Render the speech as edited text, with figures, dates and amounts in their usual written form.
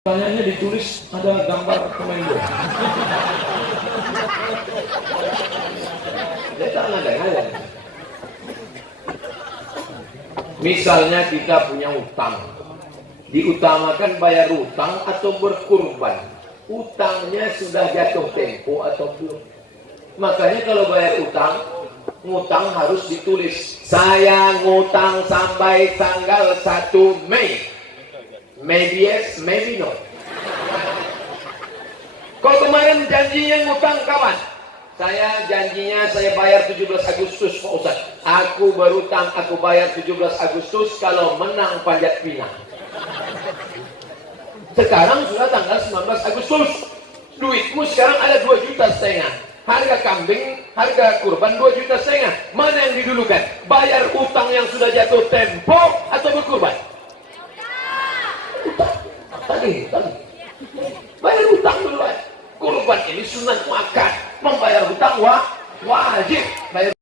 Pertanyaannya ditulis ada gambar pemain bola. Dia tak ngada-ngada. Misalnya kita punya utang, diutamakan bayar utang atau berkurban. Utangnya sudah jatuh tempo atau belum. Makanya kalau bayar utang, ngutang harus ditulis. Saya ngutang sampai tanggal 1 Mei. Maybe yes, maybe no. Kalau kemarin janjinya ngutang kapan? Saya janjinya saya bayar 17 Agustus Pak Ustaz. Aku berutang, aku bayar 17 Agustus kalau menang panjat pinang. Sekarang sudah tanggal 19 Agustus. Duitmu sekarang ada 2,5 juta. Harga kambing, harga kurban 2,5 juta. Mana yang didulukan? Bayar utang yang sudah jatuh tempo atau berkurban? Tadi bayar hutang dulu. Kurban ini sunat muakkad, membayar hutang wajib. Bayar